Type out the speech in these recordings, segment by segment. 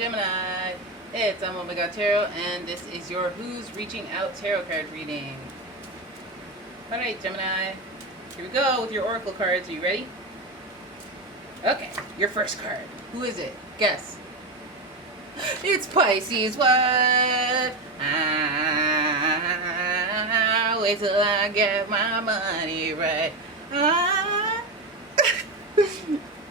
Gemini. It's umomg.tarot, and this is your Who's Reaching Out tarot card reading. Alright, Gemini. Here we go with your oracle cards. Are you ready? Okay, your first card. Who is it? Guess. It's Pisces. What? Wait till I get my money right.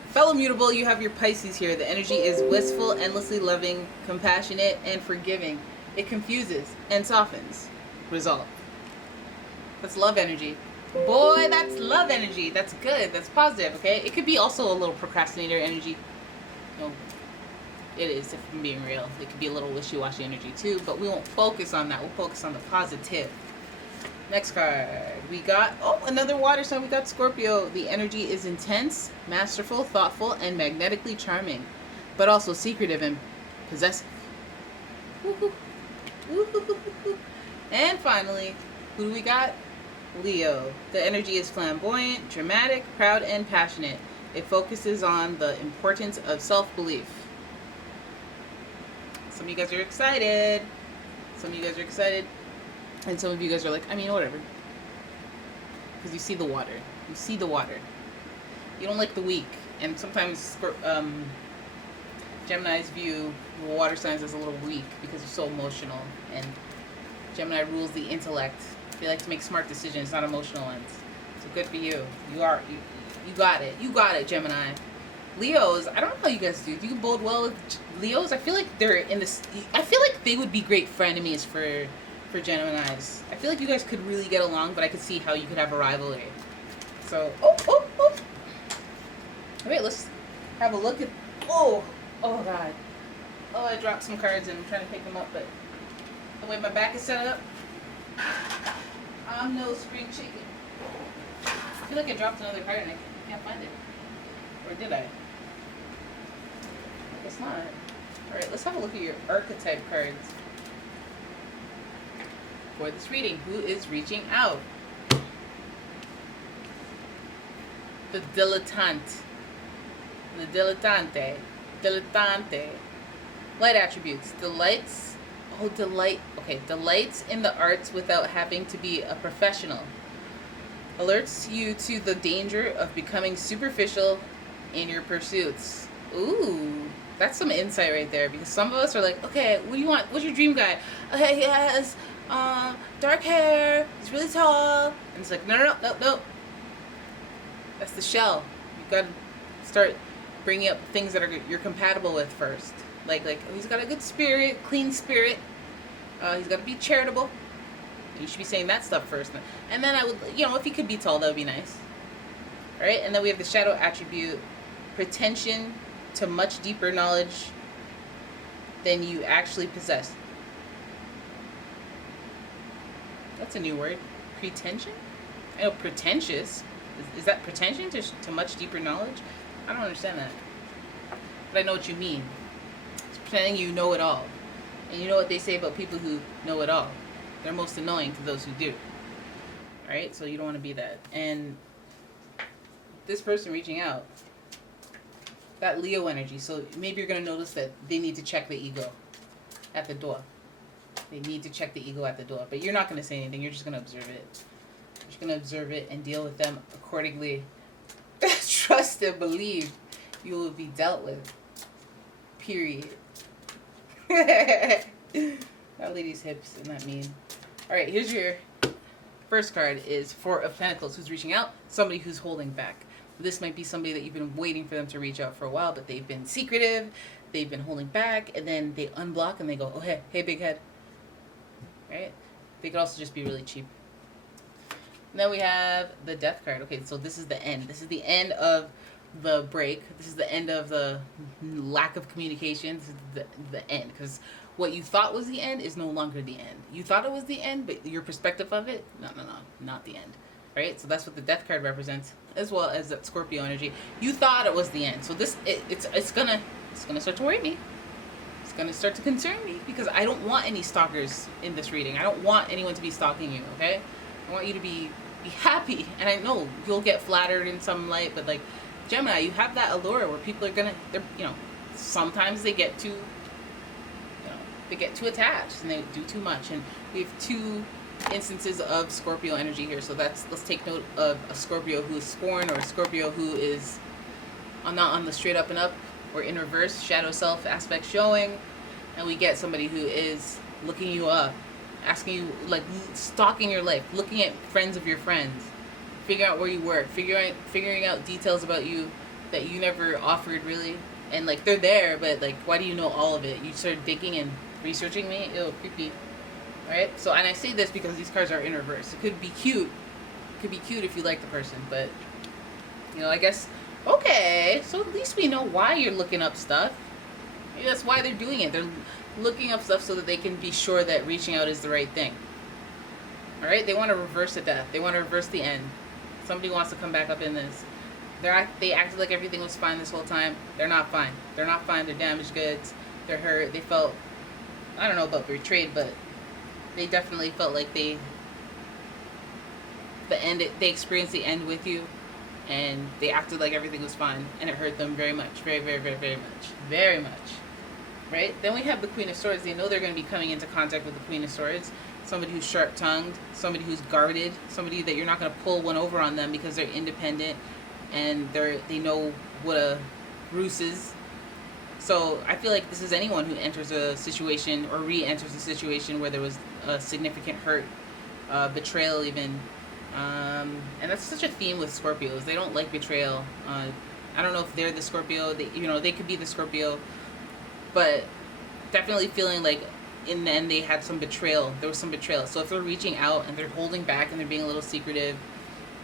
Fellow mutable, you have your Pisces here. The energy is wistful, endlessly loving, compassionate, and forgiving. It confuses and softens. Result. That's love energy. Boy, that's love energy. That's good. That's positive, okay? It could be also a little procrastinator energy. No, it is, if I'm being real. It could be a little wishy-washy energy too, but we won't focus on that. We'll focus on the positive. Next card, we got, another water sign. We got Scorpio. The energy is intense, masterful, thoughtful, and magnetically charming, but also secretive and possessive. And finally, who do we got? Leo. The energy is flamboyant, dramatic, proud, and passionate. It focuses on the importance of self-belief. Some of you guys are excited. Some of you guys are excited. And some of you guys are like, I mean, whatever. Because you see the water. You see the water. You don't like the weak. And sometimes Geminis view water signs as a little weak because they're so emotional. And Gemini rules the intellect. They like to make smart decisions, not emotional ones. So good for you. You got it. You got it, Gemini. Leos, I don't know how you guys do. Do you bode well with Leos? I feel like they're in this. I feel like they would be great frenemies for Geminis. I feel like you guys could really get along, but I could see how you could have a rivalry. So, Wait, let's have a look at. Oh God. Oh, I dropped some cards and I'm trying to pick them up, but the way my back is set up, I'm no spring chicken. I feel like I dropped another card and I can't find it. Or did I? I guess not. Alright, let's have a look at your archetype cards for this reading. Who is reaching out? The dilettante. The dilettante. Dilettante. Light attributes. Delights. Delights in the arts without having to be a professional. Alerts you to the danger of becoming superficial in your pursuits. Ooh, that's some insight right there, because some of us are like, okay, what do you want? What's your dream guy? Okay, he has dark hair, he's really tall. And it's like, no. That's the shell. You've got to start bringing up things that you're compatible with first. Like he's got a good spirit, clean spirit. He's got to be charitable. You should be saying that stuff first. And then I would, if he could be tall, that would be nice. All right? And then we have the shadow attribute, pretension to much deeper knowledge than you actually possess. That's a new word. Pretension? I know pretentious. Is that pretension to much deeper knowledge? I don't understand that. But I know what you mean. It's pretending you know it all. And you know what they say about people who know it all. They're most annoying to those who do. Alright? So you don't want to be that. And this person reaching out, that Leo energy. So maybe you're going to notice that they need to check the ego at the door. They need to check the ego at the door. But you're not going to say anything. You're just going to observe it. You're just going to observe it and deal with them accordingly. Trust and believe you will be dealt with. Period. That lady's hips and that mean. Alright, here's your first card is Four of Pentacles. Who's reaching out? Somebody who's holding back. This might be somebody that you've been waiting for them to reach out for a while, but they've been secretive, they've been holding back, and then they unblock and they go, oh hey big head. Right? They could also just be really cheap. And then we have the Death card. Okay, so this is the end. This is the end of the break. This is the end of the lack of communication. This is the end. Because what you thought was the end is no longer the end. You thought it was the end, but your perspective of it, no, not the end. Right? So that's what the Death card represents, as well as that Scorpio energy. You thought it was the end. So this it's gonna start to worry me. It's gonna start to concern me, because I don't want any stalkers in this reading. I don't want anyone to be stalking you, okay? I want you to be happy. And I know you'll get flattered in some light, but like Gemini, you have that allure where people are gonna, sometimes they get too they get too attached and they do too much. And we have two instances of Scorpio energy here. So let's take note of a Scorpio who is scorned, or a Scorpio who is not on the straight up and up, or in reverse, shadow self aspect showing. And we get somebody who is looking you up, asking you, like, stalking your life, looking at friends of your friends, figuring out where you work, figuring out details about you that you never offered, really. And, like, they're there, but, like, why do you know all of it? You started digging and researching me? Ew, creepy. Right? So, and I say this because these cards are in reverse. It could be cute. It could be cute if you like the person, but, you know, I guess, okay, so at least we know why you're looking up stuff. Maybe that's why they're doing it. They're looking up stuff so that they can be sure that reaching out is the right thing. Alright? They want to reverse the death. They want to reverse the end. Somebody wants to come back up in this. They acted like everything was fine this whole time. They're not fine. They're not fine. They're damaged goods. They're hurt. They felt, I don't know about betrayed, but they definitely felt like they experienced the end with you, and they acted like everything was fine, and it hurt them very much. Very, very, very, very much. Very much. Right? Then we have the Queen of Swords. They know they're going to be coming into contact with the Queen of Swords. Somebody who's sharp-tongued. Somebody who's guarded. Somebody that you're not going to pull one over on them because they're independent and they know what a ruse is. So I feel like this is anyone who enters a situation or re-enters a situation where there was a significant hurt, betrayal even. And that's such a theme with Scorpios. They don't like betrayal. I don't know if they're the Scorpio. They could be the Scorpio. But definitely feeling like in the end they had some betrayal. There was some betrayal. So if they're reaching out and they're holding back and they're being a little secretive,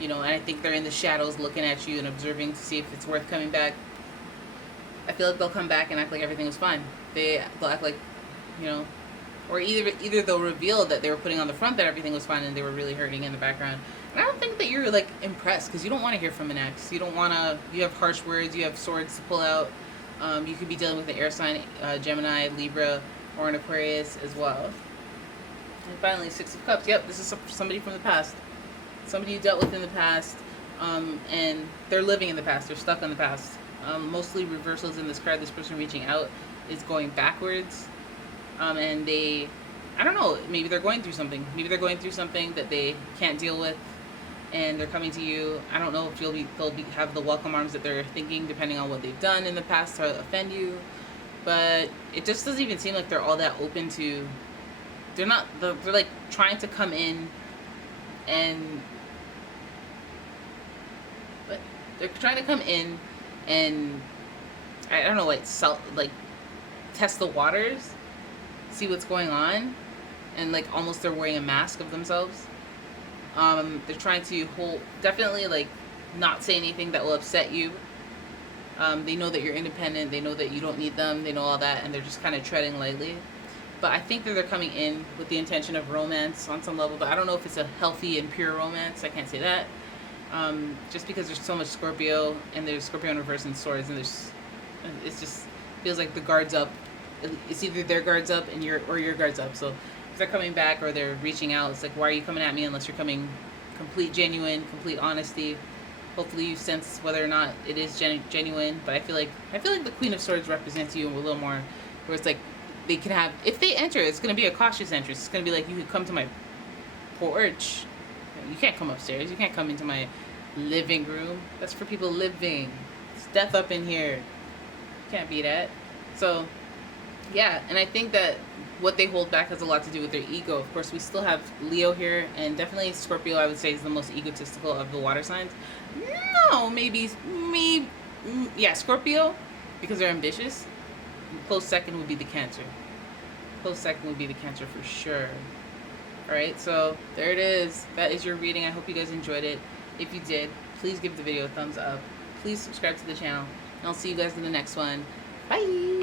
and I think they're in the shadows looking at you and observing to see if it's worth coming back, I feel like they'll come back and act like everything was fine. They'll act like, or either they'll reveal that they were putting on the front that everything was fine and they were really hurting in the background. And I don't think that you're, like, impressed, because you don't want to hear from an ex. You don't want to, you have harsh words, you have swords to pull out. You could be dealing with an air sign, Gemini, Libra, or an Aquarius as well. And finally, Six of Cups. Yep, this is somebody from the past. Somebody you dealt with in the past, and they're living in the past. They're stuck in the past. Mostly reversals in this card. This person reaching out is going backwards. And I don't know, maybe they're going through something. Maybe they're going through something that they can't deal with, and they're coming to you. I don't know if they'll have the welcome arms that they're thinking, depending on what they've done in the past to offend you. But it just doesn't even seem like they're all that open to. They're like trying to come in, and but they're trying to come in and I don't know, like test the waters, see what's going on, and like almost they're wearing a mask of themselves. They're trying to definitely like not say anything that will upset you. They know that you're independent, they know that you don't need them, they know all that, and they're just kind of treading lightly. But I think that they're coming in with the intention of romance on some level, but I don't know if it's a healthy and pure romance. I can't say that. Just because there's so much Scorpio, and there's Scorpio in reverse and swords, and it just feels like the guard's up. It's either their guard's up and your guard's up. So if they're coming back or they're reaching out, it's like, why are you coming at me unless you're coming complete genuine, complete honesty. Hopefully you sense whether or not it is genuine. But I feel like the Queen of Swords represents you a little more, where it's like they can have, if they enter, it's going to be a cautious entrance. It's going to be like, you could come to my porch. You can't come upstairs. You can't come into my living room. That's for people living. It's death up in here. Can't be that. So yeah, and I think that what they hold back has a lot to do with their ego. Of course, we still have Leo here, and definitely Scorpio, I would say, is the most egotistical of the water signs. No, maybe, yeah, Scorpio, because they're ambitious. Close second would be the Cancer. Close second would be the Cancer for sure. Alright, so there it is. That is your reading. I hope you guys enjoyed it. If you did, please give the video a thumbs up. Please subscribe to the channel, and I'll see you guys in the next one. Bye!